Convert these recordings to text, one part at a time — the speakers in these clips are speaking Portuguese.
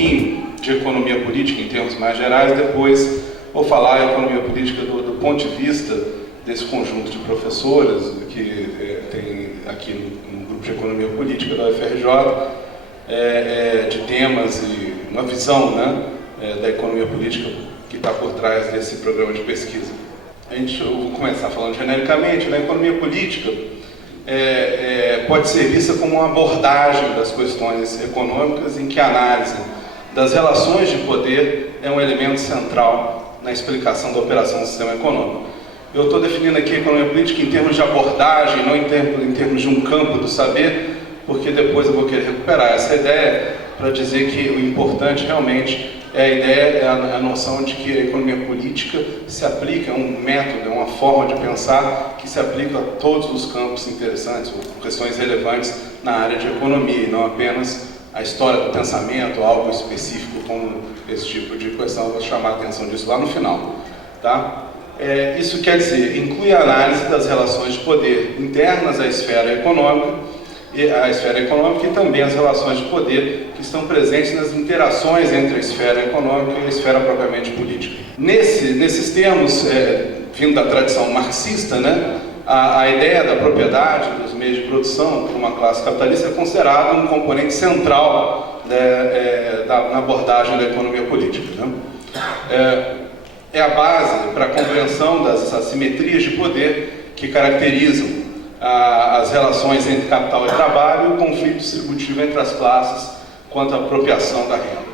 pouquinho de economia política em termos mais gerais, depois vou falar a economia política do ponto de vista desse conjunto de professores que tem aqui no grupo de economia política da UFRJ, de temas e uma visão, né, da economia política que está por trás desse programa de pesquisa. Eu vou começar falando genericamente. A economia política pode ser vista como uma abordagem das questões econômicas em que a análise das relações de poder é um elemento central na explicação da operação do sistema econômico. Eu estou definindo aqui a economia política em termos de abordagem, não em termos de um campo do saber, porque depois eu vou querer recuperar essa ideia para dizer que o importante realmente é a noção de que a economia política se aplica, é um método, é uma forma de pensar que se aplica a todos os campos interessantes, ou questões relevantes na área de economia, e não apenas a história do pensamento, algo específico como esse tipo de questão. Eu vou chamar a atenção disso lá no final. Tá? Isso quer dizer, inclui a análise das relações de poder internas à esfera econômica, e também as relações de poder que estão presentes nas interações entre a esfera econômica e a esfera propriamente política. Nesses termos, vindo da tradição marxista, né, a ideia da propriedade dos meios de produção por uma classe capitalista é considerada um componente central na abordagem da economia política. Né? É a base para a compreensão das assimetrias de poder que caracterizam as relações entre capital e trabalho e o conflito distributivo entre as classes quanto à apropriação da renda.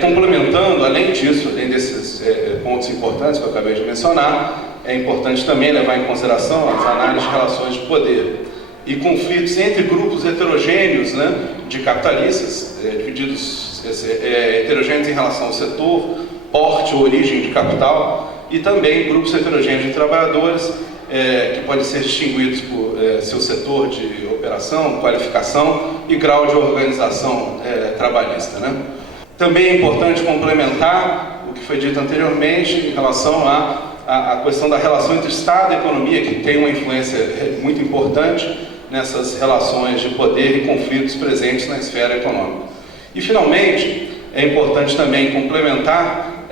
Complementando, além disso, além desses pontos importantes que eu acabei de mencionar, é importante também levar em consideração as análises de relações de poder e conflitos entre grupos heterogêneos, né, de capitalistas, divididos heterogêneos em relação ao setor, porte ou origem de capital, e também grupos heterogêneos de trabalhadores, que podem ser distinguidos por seu setor de operação, qualificação e grau de organização trabalhista. Né? Também é importante complementar o que foi dito anteriormente em relação à questão da relação entre Estado e economia, que tem uma influência muito importante nessas relações de poder e conflitos presentes na esfera econômica. E, finalmente, é importante também complementar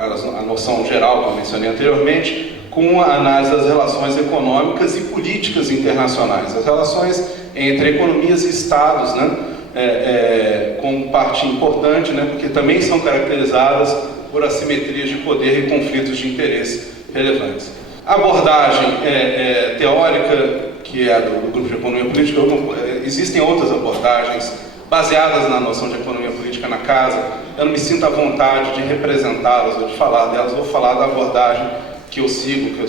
a noção geral que eu mencionei anteriormente, com a análise das relações econômicas e políticas internacionais, as relações entre economias e estados, né, como parte importante, né, porque também são caracterizadas por assimetrias de poder e conflitos de interesse relevantes. A abordagem teórica, que é do grupo de economia política, existem outras abordagens baseadas na noção de economia política na casa. Eu não me sinto à vontade de representá-las ou de falar delas, vou falar da abordagem que eu sigo, que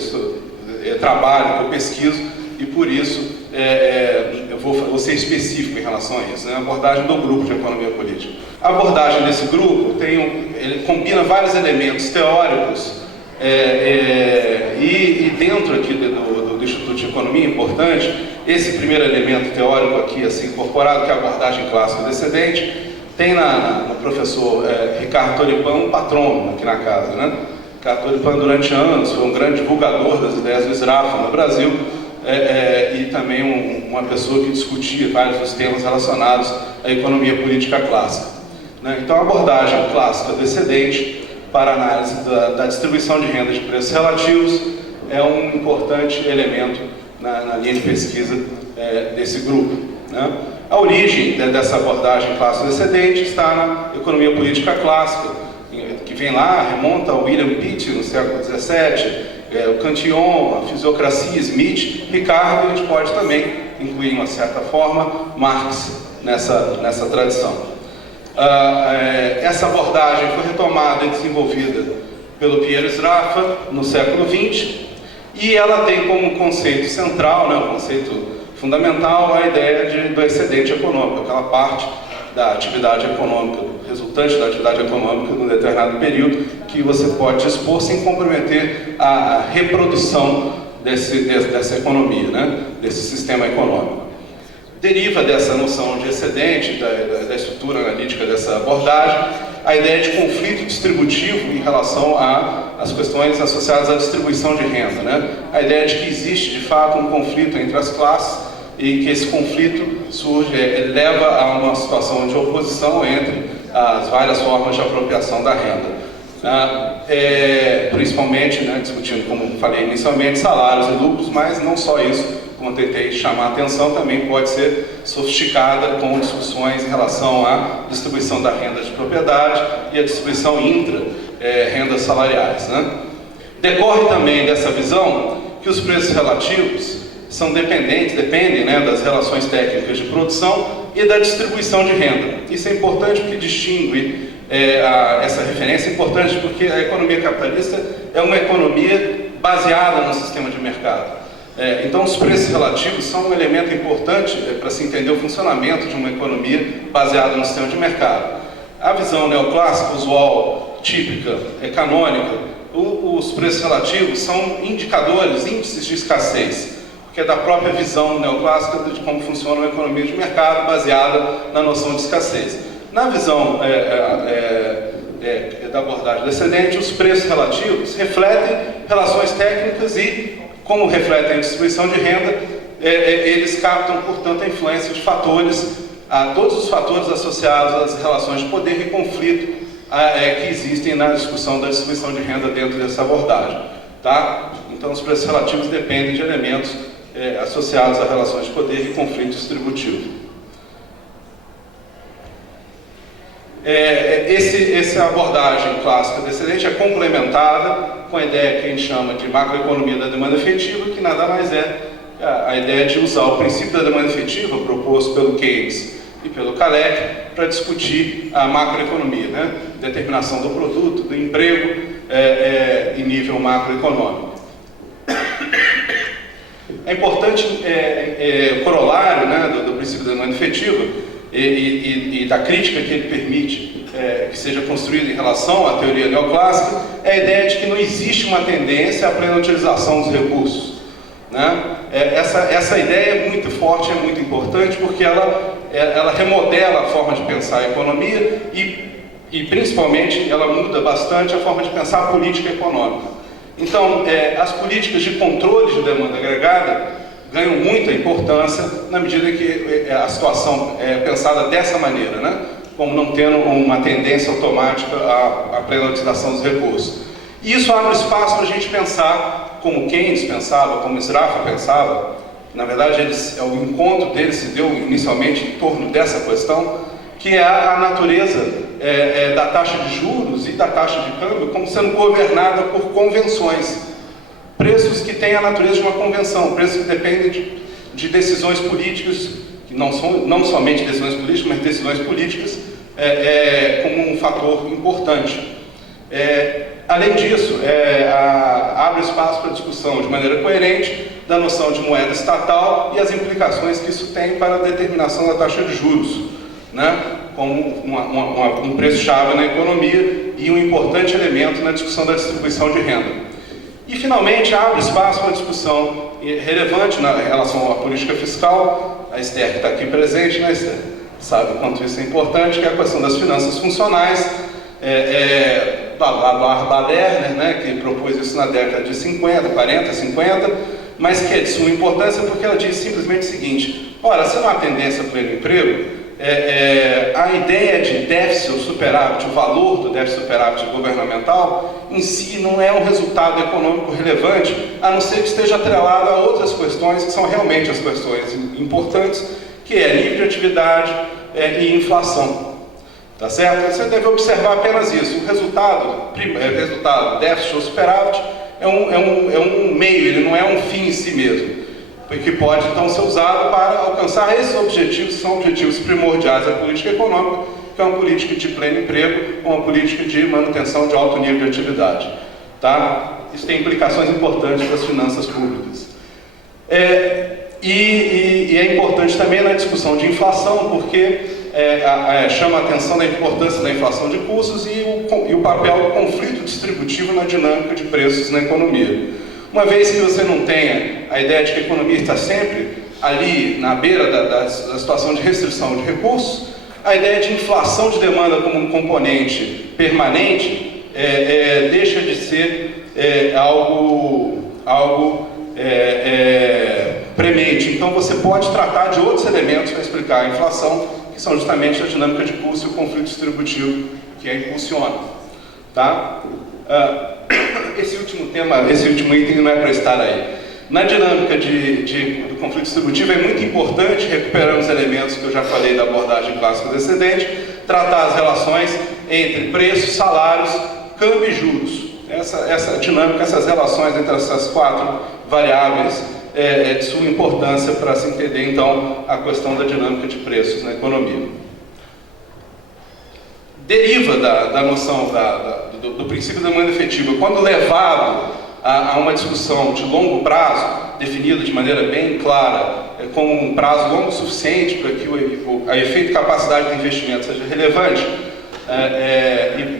eu trabalho, que eu pesquiso, e por isso eu vou ser específico em relação a isso, né? A abordagem do grupo de economia política. A abordagem desse grupo ele combina vários elementos teóricos e dentro aqui do Instituto de Economia, importante, esse primeiro elemento teórico aqui, assim, incorporado, que é a abordagem clássica descendente, tem no professor Ricardo Toripan um patrono aqui na casa, né? Ricardo Toripan, durante anos, foi um grande divulgador das ideias do SRAF no Brasil, e também uma pessoa que discutia vários dos temas relacionados à economia política clássica. Né? Então, a abordagem clássica descendente para a análise da distribuição de renda de preços relativos é um importante elemento na linha de pesquisa desse grupo. Né? A origem dessa abordagem clássica descendente está na economia política clássica, que vem lá, remonta ao William Pitt no século XVII, o Cantillon, a fisiocracia, Smith, Ricardo, e a gente pode também incluir, de uma certa forma, Marx nessa tradição. Essa abordagem foi retomada e desenvolvida pelo Pierre Sraffa no século XX, e ela tem como conceito central, né, um conceito fundamental, a ideia do excedente econômico, aquela parte da atividade econômica, resultante da atividade econômica num determinado período, que você pode dispor sem comprometer a reprodução dessa economia, né, desse sistema econômico. Deriva dessa noção de excedente, da estrutura analítica dessa abordagem, a ideia de conflito distributivo em relação às questões associadas à distribuição de renda, né? A ideia de que existe, de fato, um conflito entre as classes e que esse conflito surge, leva a uma situação de oposição entre as várias formas de apropriação da renda. Principalmente, discutindo, como falei inicialmente, salários e lucros, mas não só isso, como eu tentei chamar a atenção, também pode ser sofisticada com discussões em relação à distribuição da renda de propriedade e a distribuição intra-rendas salariais. Decorre também dessa visão que os preços relativos são dependem das relações técnicas de produção e da distribuição de renda. Isso é importante porque distingue essa referência é importante porque a economia capitalista é uma economia baseada no sistema de mercado. Então, os preços relativos são um elemento importante para se entender o funcionamento de uma economia baseada no sistema de mercado. A visão neoclássica, usual, típica, canônica, os preços relativos são indicadores, índices de escassez, que é da própria visão neoclássica de como funciona uma economia de mercado baseada na noção de escassez. Na visão da abordagem descendente, os preços relativos refletem relações técnicas e, como refletem a distribuição de renda, eles captam, portanto, a influência de fatores, todos os fatores associados às relações de poder e conflito que existem na discussão da distribuição de renda dentro dessa abordagem. Tá? Então, os preços relativos dependem de elementos associados a relações de poder e conflito distributivo. Essa abordagem clássica descendente é complementada com a ideia que a gente chama de macroeconomia da demanda efetiva, que nada mais é a ideia de usar o princípio da demanda efetiva proposto pelo Keynes e pelo Kalecki para discutir a macroeconomia, determinação do produto, do emprego em nível macroeconômico. É importante o corolário do princípio da demanda efetiva e da crítica que ele permite que seja construída em relação à teoria neoclássica é a ideia de que não existe uma tendência à plena utilização dos recursos. Essa ideia é muito forte, é muito importante, porque ela remodela a forma de pensar a economia e principalmente, ela muda bastante a forma de pensar a política econômica. Então, as políticas de controle de demanda agregada ganham muita importância na medida que a situação é pensada dessa maneira, como não tendo uma tendência automática à plena utilização dos recursos. E isso abre espaço para a gente pensar como Keynes pensava, como Sraffa pensava. Na verdade, o encontro deles se deu inicialmente em torno dessa questão, que é a natureza da taxa de juros e da taxa de câmbio como sendo governada por convenções. Preços que têm a natureza de uma convenção, preços que dependem de decisões políticas, que não somente decisões políticas, mas decisões políticas como um fator importante. Além disso, abre espaço para discussão de maneira coerente da noção de moeda estatal e as implicações que isso tem para a determinação da taxa de juros, como um preço-chave na economia e um importante elemento na discussão da distribuição de renda. E, finalmente, abre espaço para discussão relevante em relação à política fiscal. A Esther, que está aqui presente, Esther, sabe o quanto isso é importante, que é a questão das finanças funcionais. Barbara Lerner, que propôs isso na década de 50, 40, 50, mas que é de suma importância porque ela diz simplesmente o seguinte: ora, se não há tendência ao pleno emprego, a ideia de déficit ou superávit, o valor do déficit superávit governamental, em si não é um resultado econômico relevante, a não ser que esteja atrelado a outras questões que são realmente as questões importantes, que é nível de atividade e inflação. Tá certo? Você deve observar apenas isso. O resultado déficit ou superávit, é um meio, ele não é um fim em si mesmo, que pode então ser usado para alcançar esses objetivos, que são objetivos primordiais da política econômica, que é uma política de pleno emprego, uma política de manutenção de alto nível de atividade. Tá? Isso tem implicações importantes para as finanças públicas. E é importante também na discussão de inflação, porque chama a atenção da importância da inflação de custos e o papel do conflito distributivo na dinâmica de preços na economia. Uma vez que você não tenha a ideia de que a economia está sempre ali na beira da situação de restrição de recursos, a ideia de inflação de demanda como um componente permanente deixa de ser algo premente brevemente. Então, você pode tratar de outros elementos para explicar a inflação, que são justamente a dinâmica de custo e o conflito distributivo que a impulsiona. Tá? Esse último item não é para estar aí. Na dinâmica do conflito distributivo é muito importante, recuperando os elementos que eu já falei da abordagem clássica do excedente, tratar as relações entre preços, salários, câmbio e juros. Essa dinâmica, essas relações entre essas quatro variáveis é de suma importância para se entender, então, a questão da dinâmica de preços na economia. Deriva da noção do princípio da demanda efetiva, quando levado a uma discussão de longo prazo, definida de maneira bem clara, com um prazo longo o suficiente para que o efeito e capacidade de investimento seja relevante,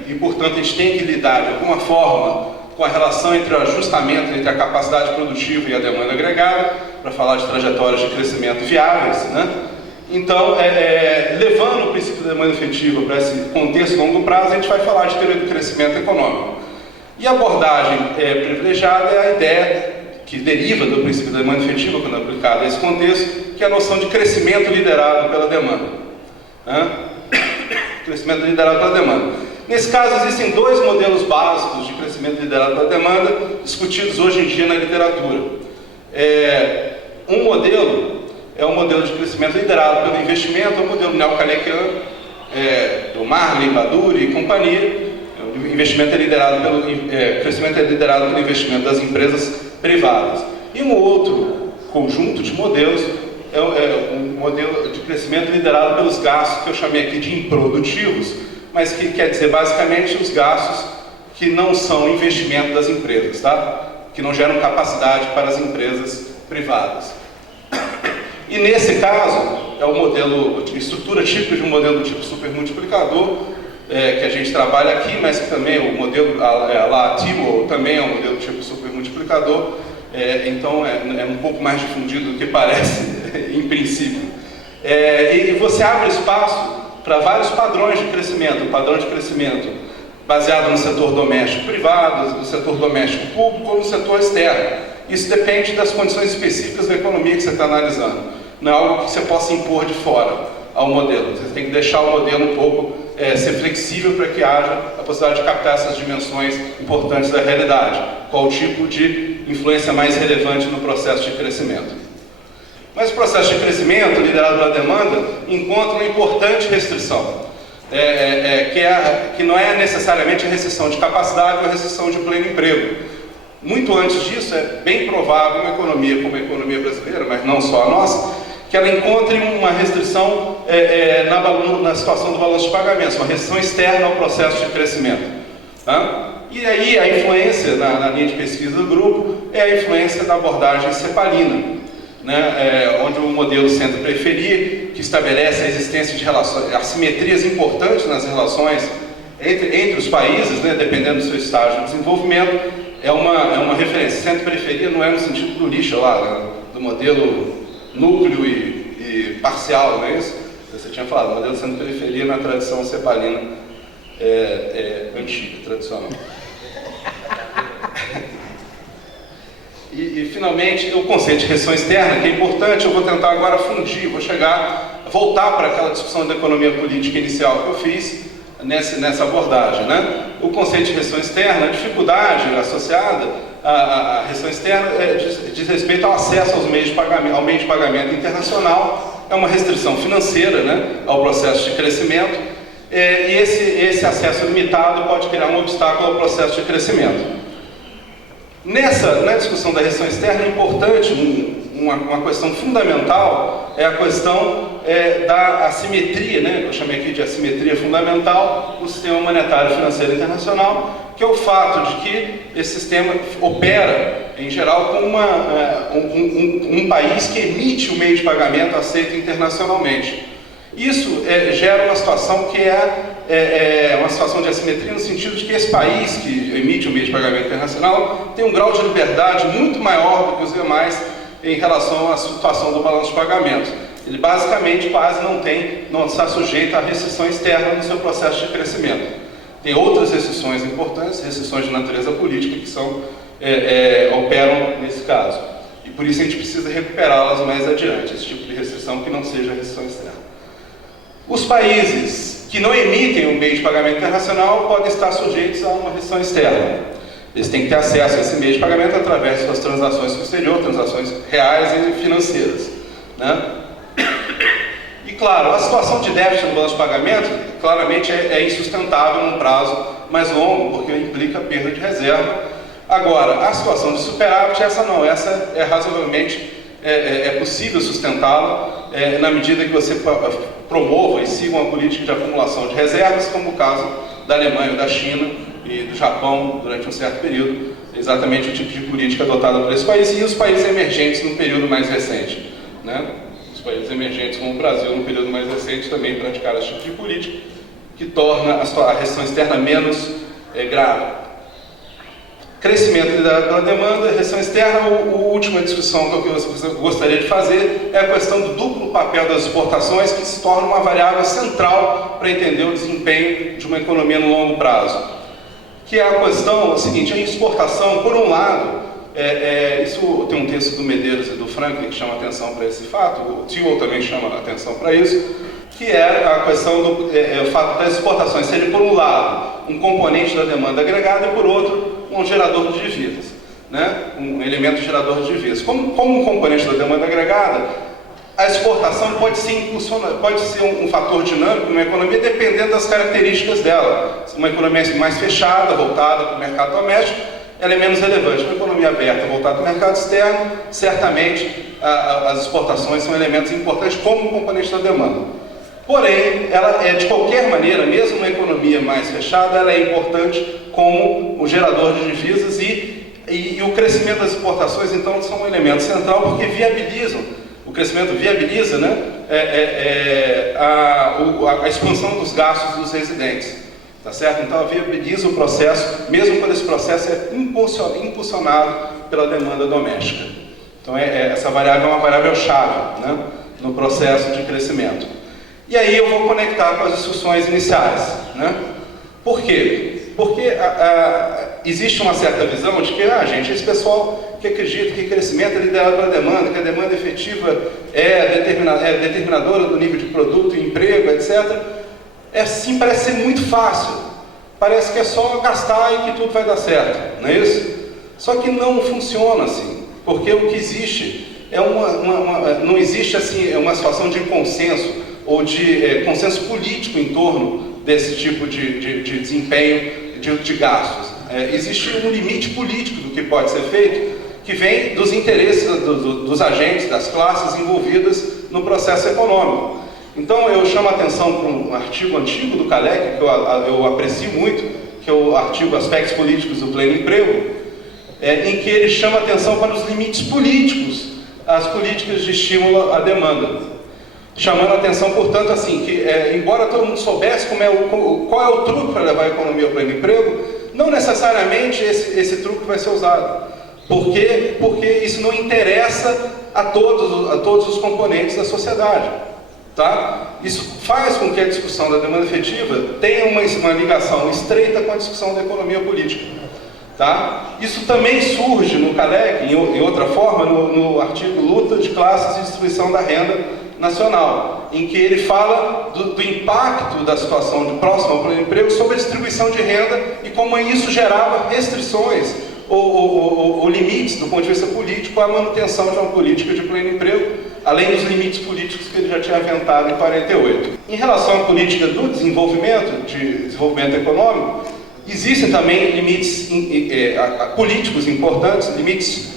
e, portanto, a gente tem que lidar de alguma forma com a relação entre o ajustamento entre a capacidade produtiva e a demanda agregada, para falar de trajetórias de crescimento viáveis, né? Então, levando o princípio da demanda efetiva para esse contexto longo prazo, a gente vai falar de teoria do crescimento econômico. E a abordagem privilegiada é a ideia que deriva do princípio da demanda efetiva, quando aplicada a esse contexto, que é a noção de crescimento liderado pela demanda. Crescimento liderado pela demanda. Nesse caso, existem dois modelos básicos de crescimento liderado pela demanda, discutidos hoje em dia na literatura. Um modelo é o modelo de crescimento liderado pelo investimento, é o modelo neocanequiano, do Marley, Baduri e companhia. O investimento crescimento é liderado pelo investimento das empresas privadas. E um outro conjunto de modelos é um modelo de crescimento liderado pelos gastos, que eu chamei aqui de improdutivos, mas que quer dizer basicamente os gastos que não são investimento das empresas, tá? Que não geram capacidade para as empresas privadas. E nesse caso, é o modelo de estrutura típica de um modelo do tipo supermultiplicador, que a gente trabalha aqui, mas que também o modelo lá Thibault também é um modelo do tipo supermultiplicador, então é um pouco mais difundido do que parece em princípio. E você abre espaço para vários padrões de crescimento, padrão de crescimento baseado no setor doméstico privado, no setor doméstico público ou no setor externo. Isso depende das condições específicas da economia que você está analisando. Não é algo que você possa impor de fora ao modelo. Você tem que deixar o modelo um pouco ser flexível para que haja a possibilidade de captar essas dimensões importantes da realidade. Qual o tipo de influência mais relevante no processo de crescimento. Mas o processo de crescimento, liderado pela demanda, encontra uma importante restrição, que não é necessariamente a restrição de capacidade ou a restrição de pleno emprego. Muito antes disso, é bem provável uma economia como a economia brasileira, mas não só a nossa, que ela encontre uma restrição na situação do balanço de pagamentos, uma restrição externa ao processo de crescimento. E aí a influência, na linha de pesquisa do grupo, é a influência da abordagem cepalina, onde o modelo centro-periferia, que estabelece a existência de assimetrias importantes nas relações entre os países, dependendo do seu estágio de desenvolvimento, é uma referência. Centro-periferia não é no sentido do lixo lá, do modelo núcleo e parcial, não é isso? Você tinha falado, o modelo centro-periferia na tradição cepalina antiga, tradicional. E finalmente, o conceito de restrição externa, que é importante, eu vou tentar agora fundir, voltar para aquela discussão da economia política inicial que eu fiz nessa abordagem. O conceito de restrição externa, a dificuldade associada à restrição externa diz respeito ao acesso ao meio de pagamento internacional, é uma restrição financeira ao processo de crescimento, e esse acesso limitado pode criar um obstáculo ao processo de crescimento. Na discussão da restrição externa é importante, uma questão fundamental é a questão da assimetria, que eu chamei aqui de assimetria fundamental do sistema monetário financeiro internacional, que é o fato de que esse sistema opera, em geral, como um país que emite o meio de pagamento aceito internacionalmente. Isso gera uma situação que é uma situação de assimetria no sentido de que esse país que emite o meio de pagamento internacional tem um grau de liberdade muito maior do que os demais em relação à situação do balanço de pagamentos. Ele basicamente quase não está sujeito à restrição externa no seu processo de crescimento. Tem outras restrições importantes, restrições de natureza política, que operam nesse caso. E por isso a gente precisa recuperá-las mais adiante, esse tipo de restrição que não seja restrição externa. Os países que não emitem um meio de pagamento internacional podem estar sujeitos a uma restrição externa. Eles têm que ter acesso a esse meio de pagamento através de suas transações com o exterior, transações reais e financeiras, né? E claro, a situação de déficit no balanço de pagamento claramente é insustentável num prazo mais longo, porque implica perda de reserva. Agora, a situação de superávit, essa não, essa é razoavelmente possível sustentá-la na medida que você promova e siga uma política de acumulação de reservas, como o caso da Alemanha, da China e do Japão durante um certo período, exatamente o tipo de política adotada por esse país, e os países emergentes no período mais recente, né? Os países emergentes como o Brasil no período mais recente também praticaram esse tipo de política, que torna a restrição externa menos grave. Crescimento liderado pela demanda, restrição externa. A última discussão que eu gostaria de fazer é a questão do duplo papel das exportações, que se torna uma variável central para entender o desempenho de uma economia no longo prazo. Que é a questão seguinte: a exportação, por um lado, isso tem um texto do Medeiros e do Franklin que chama atenção para esse fato, o Tio também chama atenção para isso, que é a questão do o fato das exportações serem, por um lado, um componente da demanda agregada e, por outro, um gerador de divisas, né? Um elemento gerador de divisas. Como um componente da demanda agregada, a exportação pode ser um fator dinâmico numa economia dependendo das características dela. Uma economia mais fechada, voltada para o mercado doméstico, ela é menos relevante. Uma economia aberta, voltada para o mercado externo, certamente as exportações são elementos importantes como um componente da demanda. Porém, ela de qualquer maneira, mesmo uma economia mais fechada, ela é importante como o gerador de divisas e o crescimento das exportações, então, são um elemento central porque viabilizam, o crescimento viabiliza, né, a expansão dos gastos dos residentes, tá certo? Então, viabiliza o processo, mesmo quando esse processo é impulsionado pela demanda doméstica. Então, essa variável é uma variável chave, né, no processo de crescimento. E aí eu vou conectar com as discussões iniciais, né? Por quê? Porque existe uma certa visão de que, gente, esse pessoal que acredita que crescimento é liderado pela demanda, que a demanda efetiva é determinadora do nível de produto, emprego, etc. Assim, parece ser muito fácil. Parece que é só gastar e que tudo vai dar certo, não é isso? Só que não funciona assim, porque o que existe não existe assim uma situação de consenso ou de consenso político em torno desse tipo de desempenho de gastos. Existe um limite político do que pode ser feito, que vem dos interesses dos agentes, das classes envolvidas no processo econômico. Então eu chamo a atenção para um artigo antigo do Kalecki, que eu aprecio muito, que é o artigo Aspectos Políticos do Pleno Emprego, em que ele chama a atenção para os limites políticos às políticas de estímulo à demanda. Chamando a atenção, portanto, assim, que embora todo mundo soubesse qual é o truque para levar a economia ao pleno emprego, não necessariamente esse truque vai ser usado. Por quê? Porque isso não interessa a todos os componentes da sociedade. Tá? Isso faz com que a discussão da demanda efetiva tenha uma ligação estreita com a discussão da economia política. Tá? Isso também surge no Kalecki, em outra forma, no artigo Luta de Classes e Distribuição da Renda Nacional, em que ele fala do impacto da situação próxima ao pleno emprego sobre a distribuição de renda e como isso gerava restrições ou limites do ponto de vista político à manutenção de uma política de pleno emprego, além dos limites políticos que ele já tinha aventado em 48. Em relação à política do desenvolvimento, de desenvolvimento econômico, existem também limites políticos importantes, limites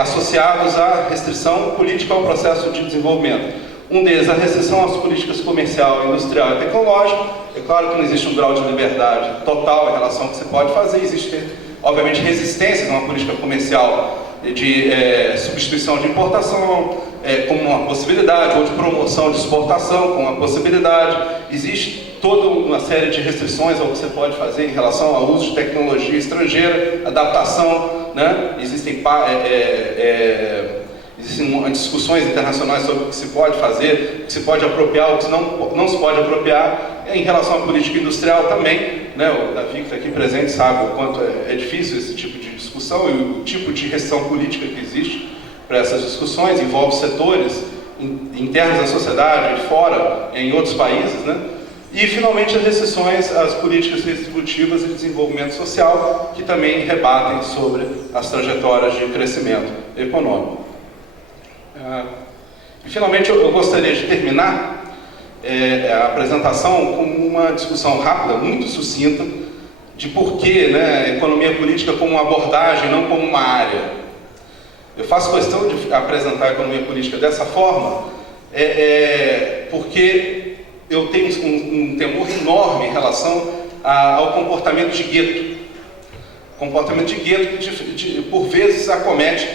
associados à restrição política ao processo de desenvolvimento. Um deles, a restrição às políticas comercial, industrial e tecnológica. É claro que não existe um grau de liberdade total em relação ao que você pode fazer, existe, obviamente, resistência a uma política comercial de substituição de importação como uma possibilidade, ou de promoção de exportação como uma possibilidade. Existe toda uma série de restrições ao que você pode fazer em relação ao uso de tecnologia estrangeira, adaptação, né? Existem discussões internacionais sobre o que se pode fazer, o que se pode apropriar, o que não se pode apropriar. Em relação à política industrial também, né? O Davi, que está aqui presente, sabe o quanto é difícil esse tipo de discussão e o tipo de restrição política que existe para essas discussões, envolve setores internos da sociedade, fora, em outros países, né? E, finalmente, as restrições às políticas redistributivas e de desenvolvimento social, que também rebatem sobre as trajetórias de crescimento econômico. E, finalmente, eu gostaria de terminar a apresentação com uma discussão rápida, muito sucinta, de por que, né, a economia política como uma abordagem, não como uma área. Eu faço questão de apresentar a economia política dessa forma, porque eu tenho um temor enorme em relação ao comportamento de gueto. Comportamento de gueto que, por vezes, acomete,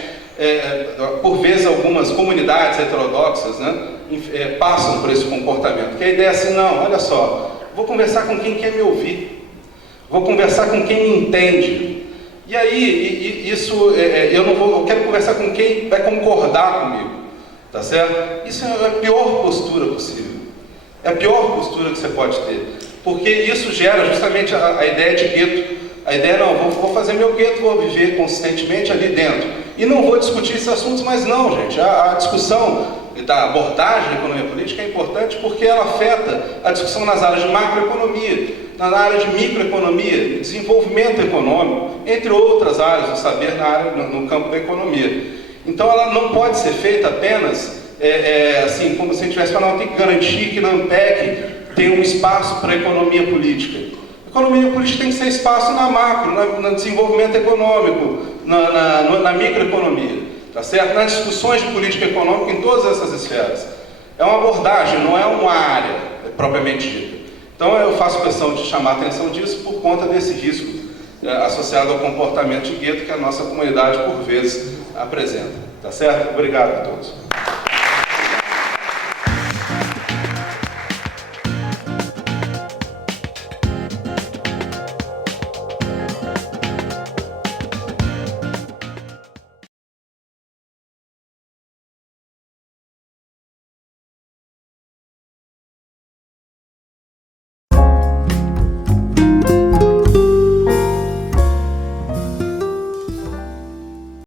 por vezes, algumas comunidades heterodoxas, né, passam por esse comportamento. Que a ideia é assim, não, olha só, vou conversar com quem quer me ouvir, vou conversar com quem me entende. E aí, isso, eu quero conversar com quem vai concordar comigo, tá certo? Isso é a pior postura possível. É a pior postura que você pode ter, porque isso gera justamente a ideia de gueto. A ideia, não, vou fazer meu gueto, vou viver consistentemente ali dentro. E não vou discutir esses assuntos, mas não, gente. A discussão da abordagem da economia política é importante porque ela afeta a discussão nas áreas de macroeconomia, na área de microeconomia, desenvolvimento econômico, entre outras áreas do saber no campo da economia. Então ela não pode ser feita apenas assim, como se a gente estivesse falando, tem que garantir que na ANPEC tem um espaço para a economia política. A economia política tem que ser espaço na macro, no desenvolvimento econômico, na microeconomia, tá certo? Nas discussões de política econômica em todas essas esferas. É uma abordagem, não é uma área propriamente dita. Então eu faço questão de chamar a atenção disso por conta desse risco associado ao comportamento de gueto que a nossa comunidade, por vezes, apresenta. Tá certo? Obrigado a todos.